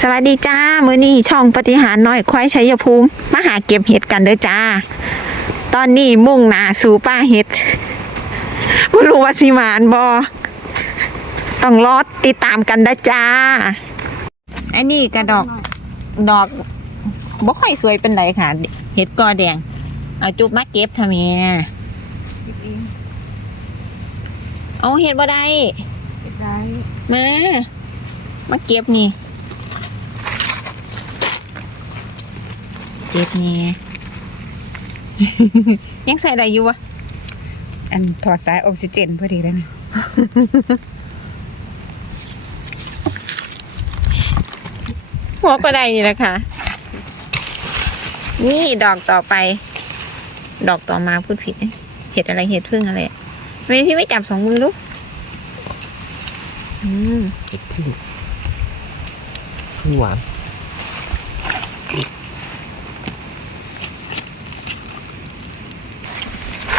สวัสดีจ้า มื้อนี้ช่องปฏิหารน้อยควายชัยภูมิ มาหาเก็บเห็ดกันเด้อจ้า ตอนนี้มุ่งหนาสู่ป้าเห็ดบ่รู้ว่าสิหมานบ่ต้องรอติดตามกันเด้อจ้า อันนี้กระดอกดอกบ่ค่อยสวยเป็นไรค่ะ เห็ดกอแดง เอาจุบมาเก็บทำไมเอาเห็ดบ่ได้ได้มามาเก็บนี่ เก็บนี่ยังใส่ได้อยู่วะอันถอดสายออกซิเจนพอดีเลยนะหัวก็ได้นี่แหละค่ะนี่ดอกต่อไป ดอกต่อมาพูดผิด เห็ดอะไรเห็ดพึ่งอะไรอะทำไมพี่ไม่จับสองมือลูกอืมเห็ดพึ่งพึ่งหวาน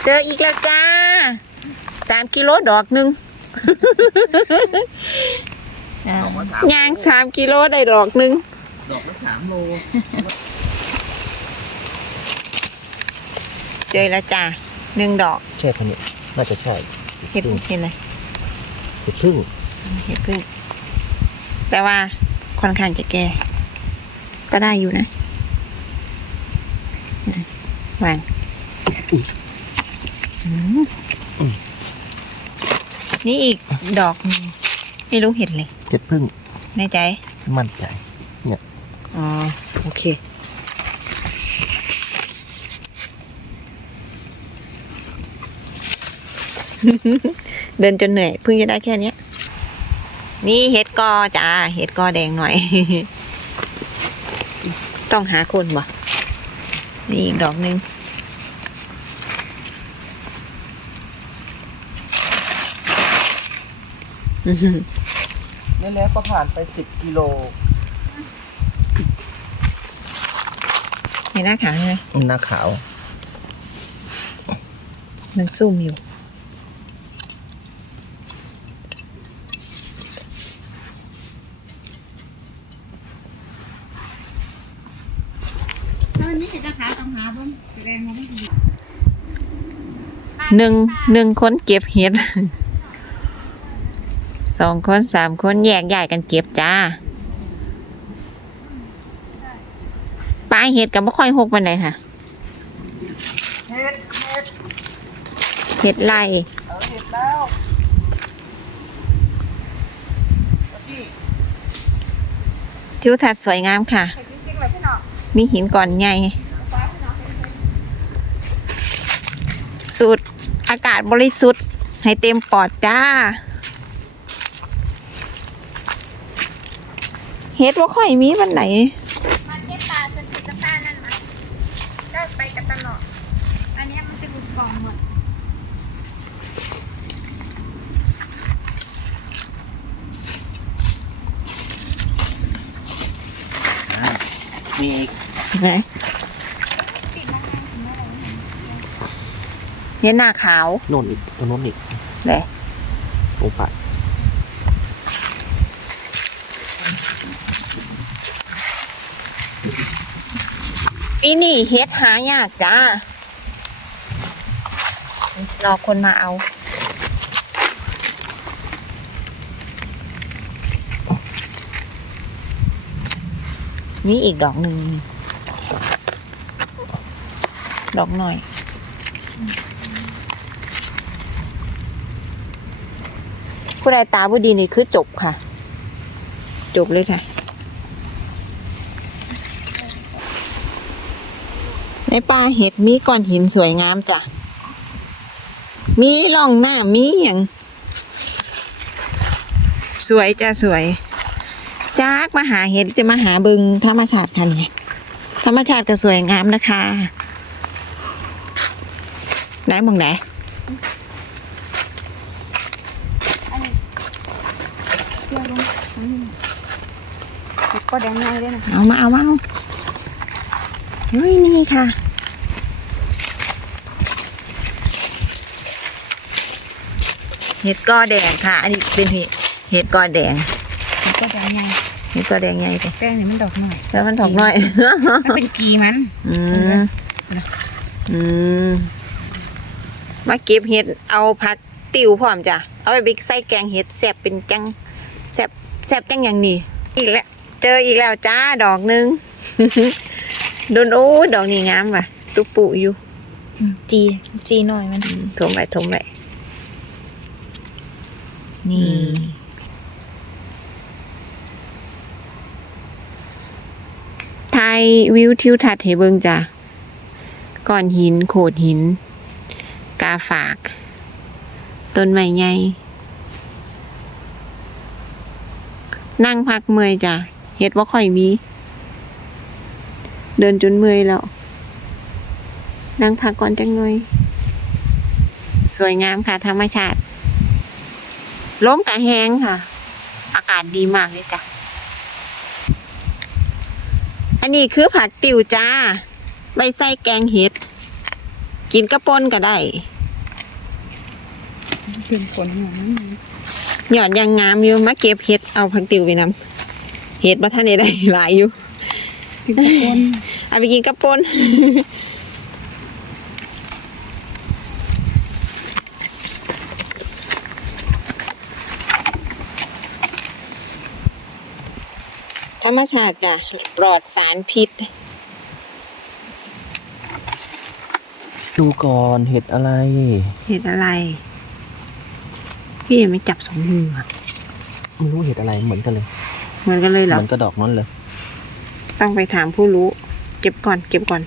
เจออีกแล้วจ้าสามกิโลดอกหนึ่งอ่ายางสามกิโลได้ดอกหนึ่งดอกละสามโลเจอแล้วจ้าหนึ่งดอกใช่พันเนี่ยน่าจะใช่เห็ดพึ่งเห็ดอะไรเห็ดพึ่งเห็ดพึ่งแต่ว่าค่อนข้างจะแก่ก็ได้อยู่นะอืมวางอืม นี่อีกดอกหนึ่งไม่รู้เห็ดเลยเห็ดพึ่งแน่ใจ มั่นใจอ๋อ โอเค เดินจนเหนื่อยเพิ่งจะได้แค่เนี้ยนี่เห็ดกอจ้า เห็ดกอแดงหน่อย ต้องหาคนบ่นี่อีกดอกหนึ่ง อื้อหือแล้วก็ผ่านไปสิบกิโลเห็นหน้าขาไหมหน้าขาว มันซุ่มอยู่ ถ้ามันไม่ใช่ราคาต้องหาบ้างแสดงว่าไม่ดีหนึ่งหนึ่งคนเก็บเห็ด สองคนสามคนแยกย้ายกันเก็บจ้าปลาเห็ดกับไม่ค่อยหกไปไหนใดค่ะเห็ดเห็ดเห็ดไล่เอาเห็ดแล้วพี่ทิวทัศน์สวยงามค่ะจริงๆแบบพี่หนอมีหินก่อนใหญ่สูดอากาศบริสุทธิ์ให้เต็มปอดจ้า เฮ็ดว่าค่อยมีวันไหนมันเก็บปลาจนติดตะปานั่นนะก็ไปกับตลอดอันเนี้ยมันจะหลุดกล่องหมดมีอีกไหนปิดมาไงถึงเมื่อไหร่เฮ็ดหน้าขาว โน่นอีกตรงโน้นอีกเลยโอ้ป ปีนี้เฮ็ดหายากจ้ารอคนมาเอา นี่อีกดอกหนึ่ง ดอกหน่อย ผู้ใดตาบุดีนี่คือจบค่ะ จบเลยค่ะ ในป่าเห็ดมีก้อนหินสวยงามจ้ะ มีร่องหน้ามีอย่าง สวยจ้ะสวย จากมาหาเห็ดจะมาหาบึงธรรมชาติค่ะนี่ธรรมชาติก็สวยงามนะคะไหนมองไหนเที่ยวลงอืมก็แดงง่ายเลยนะเอามาเอามาเอาเฮ้ยนี่ค่ะ เห็ดกอแดงค่ะ อันนี้เป็นเห็ดเห็ดกอแดงก็แดงง่ายเห็ดตัวแดงใหญ่เลยแป้งนี่มันดอกหน่อยแล้วมันถอกน้อยมันเป็นกีมันอืมอืมมาเก็บเห็ดเอาผักติวพร้อมจ้ะเอาไปบิ๊กใส่แกงเห็ดแซ่บเป็นจังแซ่บแซ่บจังอย่างนี้อีกแล้วเจออีกแล้วจ้าดอกหนึงโดนโอ้ดอกนี้งามว่ะตุปุอยู่จีจีหน่อยมันถมไปถมไป นี่ ไทยวิวทิวทัศน์ให้เบิ่งจ้ะก้อนหิน โขดหิน กาฝาก ต้นไม้ใหญ่นั่งพักเมื่อยจ้ะเฮ็ดว่าค่อยมี เดินจนเมื่อยแล้ว นั่งพักก่อนจังหน่อย สวยงามค่ะธรรมชาติ ล้มกะแหงค่ะ อากาศดีมากเลยจ้ะ อันนี้คือผักติวจ้าใบไส้แกงเห็ด กินกระปนก็ได้ถึงผลของมันหยอดยังงามอยู่มาเก็บเห็ดเอาผักติวไปนำเห็ดบ่ท่านได้ได้หลายอยู่ถึงคนเอาไปกินกระปน ธรรมชาติจ้ะปลอดสารพิษ ดูก่อนเห็ดอะไร เห็ดอะไร พี่ยังไม่จับสองมืออะไม่รู้เห็ดอะไรเหมือนกันเลย เหมือนกันเลยเหรอ เหมือนกระดอกนั้นเลย ต้องไปถามผู้รู้ เก็บก่อน เก็บก่อน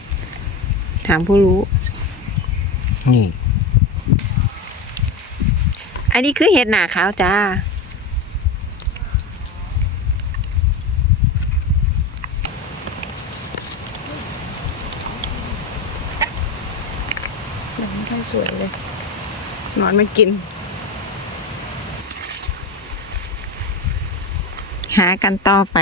ถามผู้รู้ นี่ อันนี้คือเห็ดหนาขาวจ้า หลังค่อย สวยเลยนอนไม่กิน หากันต่อไป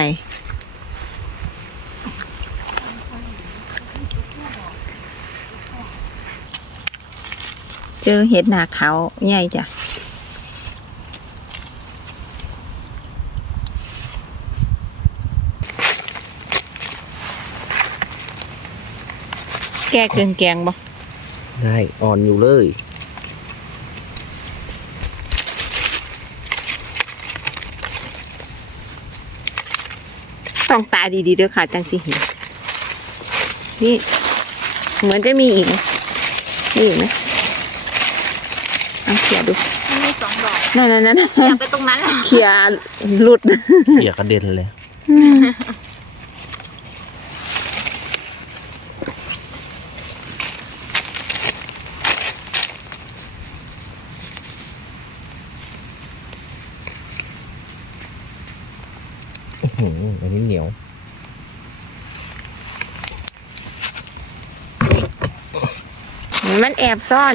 เจอเห็ดหนาเขาใหญ่จ้ะแก้เกินแกงบ่ ได้อ่อนอยู่เลยต้องตาดีๆด้วยค่ะจังสิเห็นนี่เหมือนจะมีอีกนะมีอีกไหมลองเขี่ยดูมันมีสองดอกนั่นนั่นนั่นอย่าไปตรงนั้นหรอเขี่ยหลุดเปียกกระเด็นเลย หืออันนี้เหนียวมันแอบซ่อน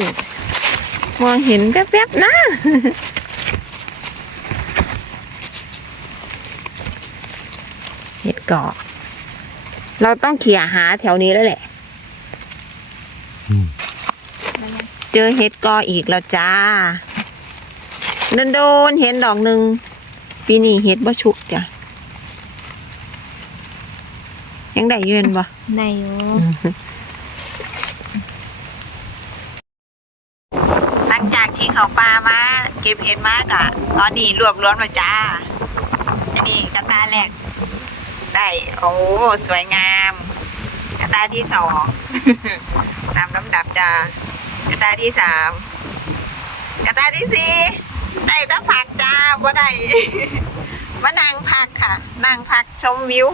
มองเห็นแป๊บๆนะเห็ดกอกเราต้องเขี่ยหาแถวนี้แล้วแหละอืมเจอเห็ดกออีกแล้วจ้าโดนๆเห็นดอกหนึ่งปีนี้เห็ดบ่ชุกจ้ะ ยังได้อยืนบ่ในโยหลังจากที่เขาปลามาเก็บเห็ดมากอะตอนนี้รวบรวมแล้วจ้าอันนี้กระตาแรกได้โอ้สวยงามกระตาที่สองตามลำดับจ้ากระตาที่สามกระตาที่สี่ได้แตะผักจ้าบ่ได้มานั่งพักค่ะ นั่งพักชมวิว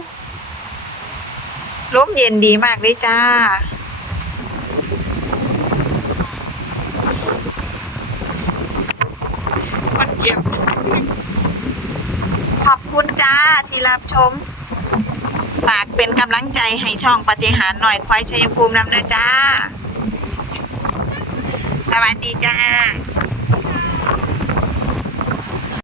ลมเย็นดีมากเลยจ้า มันเก็บ ขอบคุณจ้าที่รับชม ฝากเป็นกำลังใจให้ช่องปฏิหารหน่อยควายชัยภูมินำเนื้อจ้า สวัสดีจ้า